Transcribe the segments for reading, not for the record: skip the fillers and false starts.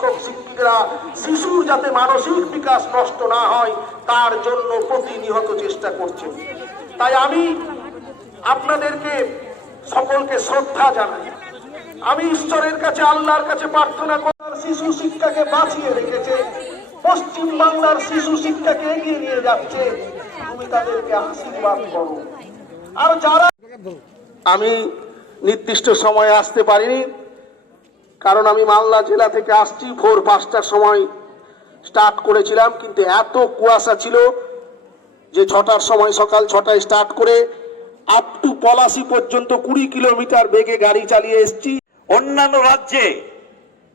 শিক্ষক শিক্ষিকারা শিশুর যাতে মানসিক বিকাশ নষ্ট না হয় তার জন্য প্রতিনিয়ত চেষ্টা করছেন। তাই আমি আপনাদেরকে সকলকে শ্রদ্ধা জানাই। আমি ঈশ্বরের কাছে, আল্লাহর কাছে প্রার্থনা করার শিশু শিক্ষাকে বাঁচিয়ে রেখেছে, পশ্চিম বাংলার শিশু শিক্ষাকে এগিয়ে নিয়ে যাচ্ছে, তুমি তাদেরকে আশীর্বাদ করো। আর যারা আমি নির্দিষ্ট সময়ে আসতে পারিনি, কারণ আমি মালদা জেলা থেকে আসছি, ভোর 5টার সময় স্টার্ট করেছিলাম, কিন্তু এত কুয়াশা ছিল যে 6টার সময়, সকাল 6টায় স্টার্ট করে আপ টু পলাশি পর্যন্ত 20 কিলোমিটার বেগে গাড়ি চালিয়ে এসেছি। অন্যান্য রাজ্যে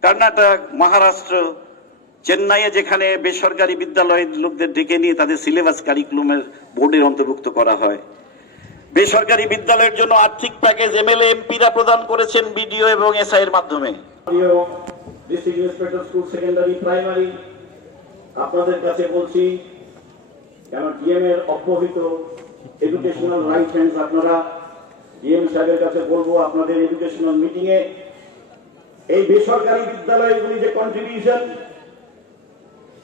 কর্ণাটক, মহারাষ্ট্র, চেন্নাইয়ে যেখানে বেসরকারি বিদ্যালয়ের লোকদের ডেকে নিয়ে তাদের সিলেবাস কারিকুলামের বোর্ডের অন্তর্ভুক্ত করা হয়, বেসরকারি বিদ্যালয়ের জন্য আর্থিক প্যাকেজ এমএলএ এমপিরা প্রদান করেছেন বিডিও এবং এসআই এর মাধ্যমে। District inspector school secondary primary আপনাদের কাছে বলছি, কেন ডিএম এর অব্যবহৃত এডুকেশনাল রাইট হ্যান্ডস, আপনারা ডিএম সাহেবের কাছে বলবো আপনাদের এডুকেশনাল মিটিং এ এই বেসরকারি বিদ্যালয়গুলি যে কন্ট্রিবিউশন,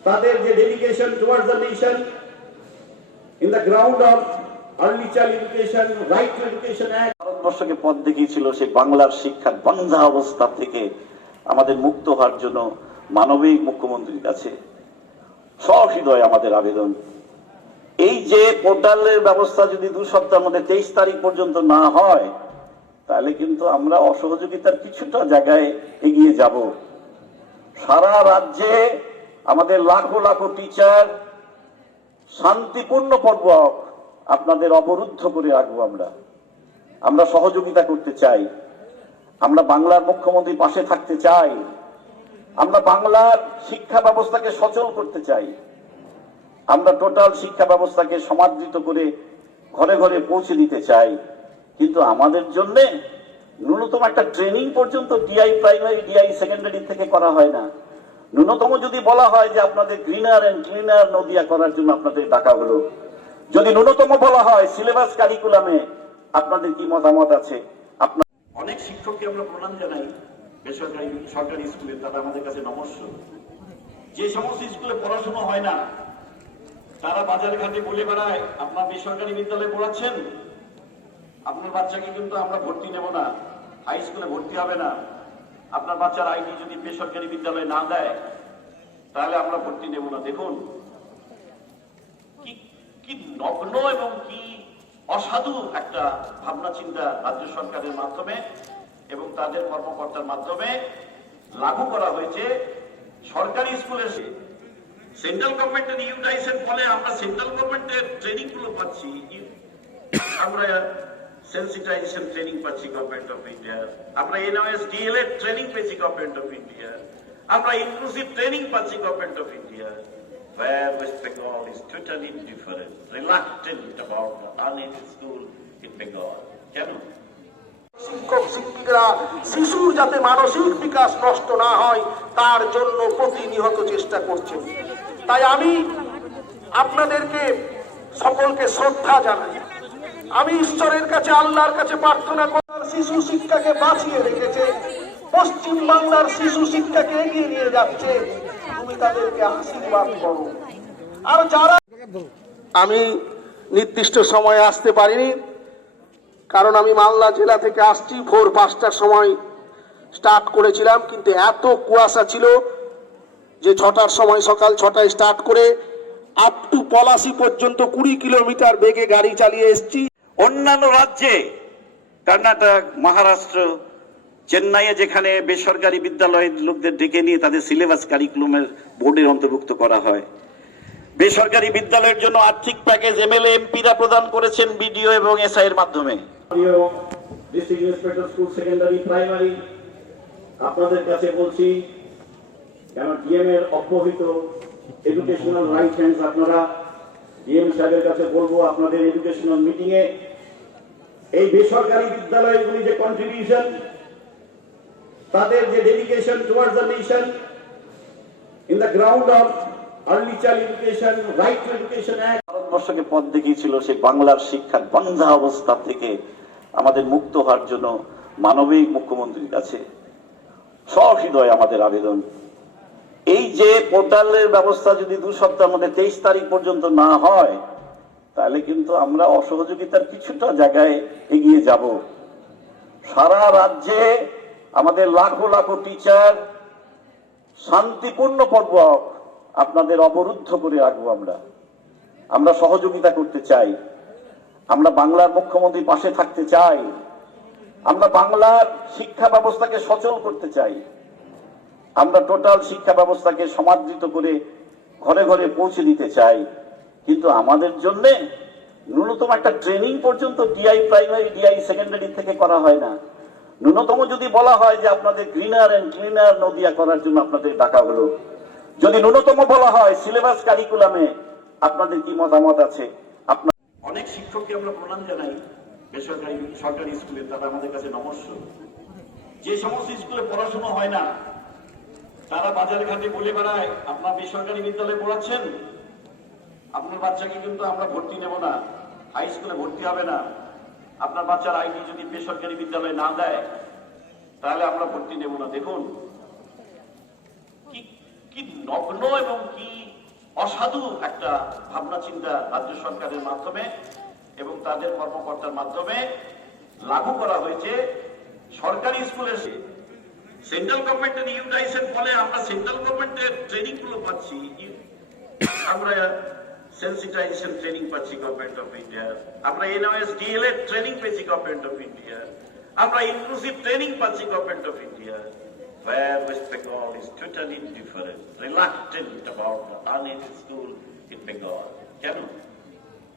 তাদের যে dedication towards the nation in the ground of early child education, right two education act, ভারতবর্ষকে পথ দেখিয়েছিল সেই বাংলার শিক্ষার বন্ধা অবস্থা থেকে আমাদের মুক্ত হওয়ার জন্য মানবিক মুখ্যমন্ত্রীর কাছে সহৃদয় আমাদের আবেদন। এই যে পোর্টালের ব্যবস্থা যদি 2 সপ্তাহের মধ্যে 23 তারিখ পর্যন্ত না হয়, তাহলে কিন্তু আমরা অসহযোগিতার কিছুটা জায়গায় এগিয়ে যাব। সারা রাজ্যে আমাদের লাখো লাখো টিচার শান্তিপূর্ণ পর্ব আপনাদের অবরুদ্ধ করে রাখবো। আমরা সহযোগিতা করতে চাই, আমরা বাংলার মুখ্যমন্ত্রী পাশে থাকতে চাই, আমরা বাংলার শিক্ষা ব্যবস্থাকে সচল করতে চাই, আমরা টোটাল শিক্ষা ব্যবস্থাকে সমাদৃত করে ঘরে ঘরে পৌঁছে দিতে চাই। কিন্তু আমাদের জন্য ন্যূনতম একটা ট্রেনিং পর্যন্ত ডিআই প্রাইমারি, ডিআই সেকেন্ডারি থেকে করা হয় না। ন্যূনতম যদি বলা হয় যে আপনাদের গ্রিনার এন্ড ক্লিনার নদিয়া করার জন্য আপনাদের ডাকা হলো, যদি ন্যূনতম বলা হয় সিলেবাস কারিকুলামে আপনাদের কি মতামত আছে। আপনার অনেক শিক্ষককে আমরা প্রণাম জানাই, বেসরকারি সরকারি স্কুলে তারা আমাদের কাছে নমস্য। যে সমস্ত স্কুলে পড়াশোনা হয় না, তারা বাজার ঘাটে বলে বেড়ায় আপনার বেসরকারি বিদ্যালয়ে পড়াচ্ছেন, আপনার বাচ্চাকে কিন্তু আমরা ভর্তি নেব না, হাই স্কুলে ভর্তি হবে না, আপনার বাচ্চার আইডি যদি বেসরকারি বিদ্যালয়ে না দেয় তাহলে আমরা ভর্তি নেব না। দেখুন কি নগ্ন এবং কি অসাধু একটা ভাবনা চিন্তা রাজ্য সরকারের মাধ্যমে এবং তাদের কর্মকর্তার মাধ্যমে লাগু করা হয়েছে সরকারি স্কুলে। সেন্ট্রাল গভর্নমেন্টের ইউটাইসের ফলে আমরা সেন্ট্রাল গভর্নমেন্টের ট্রেনিং গুলো পাচ্ছি, আমরা সেন্সিটাইজেশন ট্রেনিং পাচ্ছি গভর্নমেন্ট অফ ইন্ডিয়া, আমরা এনওএস ডিএলএড ট্রেনিং পেয়েছি গভর্নমেন্ট অফ ইন্ডিয়া, আমরা ইনক্লুসিভ ট্রেনিং পাচ্ছি government of India. Where West Bengal is totally different, reluctant about the unaided school in Bengal. কেন? শিক্ষক শিক্ষিকারা শিশুর যাতে মানসিক বিকাশ নষ্ট না হয় তার জন্য প্রতিনিয়ত চেষ্টা করছেন। তাই আমি আপনাদেরকে সকলকে শ্রদ্ধা জানাই। আমি ঈশ্বরের কাছে, আল্লাহর কাছে প্রার্থনা করার শিশু শিক্ষাকে বাঁচিয়ে রেখেছে, পশ্চিম বাংলার শিশু শিক্ষাকে এগিয়ে নিয়ে যাচ্ছে, তুমি তাদেরকে আশীর্বাদ করো। আর যারা আমি নির্দিষ্ট সময়ে আসতে পারিনি, কারণ আমি মালদা জেলা থেকে আসছি, ভোর 5টার সময় স্টার্ট করেছিলাম, কিন্তু এত কুয়াশা ছিল যে 6টার সময়, সকাল 6টায় স্টার্ট করে আপ টু পলাশি পর্যন্ত 20 কিলোমিটার বেগে গাড়ি চালিয়ে এসেছি। অন্যান্য রাজ্যে কর্ণাটক, মহারাষ্ট্র, চেন্নাইয়ে যেখানে বেসরকারি বিদ্যালয়ের লোকদের ডেকে নিয়ে তাদের সিলেবাস কারিকুলামের বোর্ডের অন্তর্ভুক্ত করা হয়, বেসরকারি বিদ্যালয়ের জন্য আর্থিক প্যাকেজ এমএলএ এমপিরা প্রদান করেছেন বিডিও এবং এসআই এর মাধ্যমে। District inspector school secondary primary আপনাদের কাছে বলছি, কেন ডিএম এর অব্যবহৃত এডুকেশনাল রাইট হ্যান্ডস, আপনারা ডিএম সাহেবের কাছে বলবো আপনাদের এডুকেশনাল মিটিং এ এই বেসরকারি বিদ্যালয়গুলি যে কন্ট্রিবিউশন, তাদের যে dedication towards the nation in the ground of early child education, right two education act, ভারতবর্ষকে পথ দেখিয়েছিল সেই বাংলার শিক্ষার বন্ধা অবস্থা থেকে আমাদের মুক্ত হওয়ার জন্য মানবিক মুখ্যমন্ত্রীর কাছে সহৃদয় আমাদের আবেদন। এই যে পোর্টালের ব্যবস্থা যদি 2 সপ্তাহের মধ্যে 23 তারিখ পর্যন্ত না হয়, তাহলে কিন্তু আমরা অসহযোগিতার কিছুটা জায়গায় এগিয়ে যাব। সারা রাজ্যে আমাদের লাখো লাখো টিচার শান্তিপূর্ণ পর্ব আপনাদের অবরুদ্ধ করে রাখবো। আমরা সহযোগিতা করতে চাই, আমরা বাংলার মুখ্যমন্ত্রীর পাশে থাকতে চাই, আমরা বাংলার শিক্ষা ব্যবস্থাকে সচল করতে চাই, আমরা টোটাল শিক্ষা ব্যবস্থাকে সমাদৃত করে ঘরে ঘরে পৌঁছে দিতে চাই। কিন্তু আমাদের জন্য ন্যূনতম একটা ট্রেনিং পর্যন্ত ডিআই প্রাইমারি ডিআই সেকেন্ডারি থেকে করা হয় না। ন্যূনতম যদি বলা হয় যে আপনাদের গ্রিনার এন্ড ক্লিনার নদিয়া করার জন্য আপনাদের ডাকা হলো, যদি ন্যূনতম বলা হয় সিলেবাস কারিকুলামে আপনাদের কি মতামত আছে। আপনার অনেক শিক্ষককে আমরা প্রণাম জানাই, বেসরকারি সরকারি স্কুলে তারা আমাদের কাছে নমস্য। যে সমস্ত স্কুলে পড়াশোনা হয় না তারা বাজারে ঘাটে বলে বেড়ায় আপনার বেসরকারি বিদ্যালয়ে পড়াচ্ছেন, আপনার বাচ্চাকে কিন্তু আমরা ভর্তি নেব না, হাই স্কুলে ভর্তি হবে না, আপনার বাচ্চার আইডি যদি বেসরকারি বিদ্যালয়ে না দেয় তাহলে আমরা ভর্তি নেব না। দেখুন কি নগ্ন এবং কি অসাধু একটা ভাবনা চিন্তা রাজ্য সরকারের মাধ্যমে এবং তাদের কর্মকর্তার মাধ্যমে লাগু করা হয়েছে সরকারি স্কুলে। সেন্ট্রাল গভর্নমেন্টের ইউটাইসের ফলে আমরা সেন্ট্রাল গভর্নমেন্টের ট্রেনিং গুলো পাচ্ছি, আমরা সেন্সিটাইজেশন ট্রেনিং পাচ্ছি গভর্নমেন্ট অফ ইন্ডিয়া, আমরা এনওএসডিএল এর ট্রেনিং পেয়েছি গভর্নমেন্ট অফ ইন্ডিয়া, আমরা ইনক্লুসিভ ট্রেনিং পাচ্ছি government of India. Where West Bengal is totally different, reluctant about the unaided school in Bengal. কেন?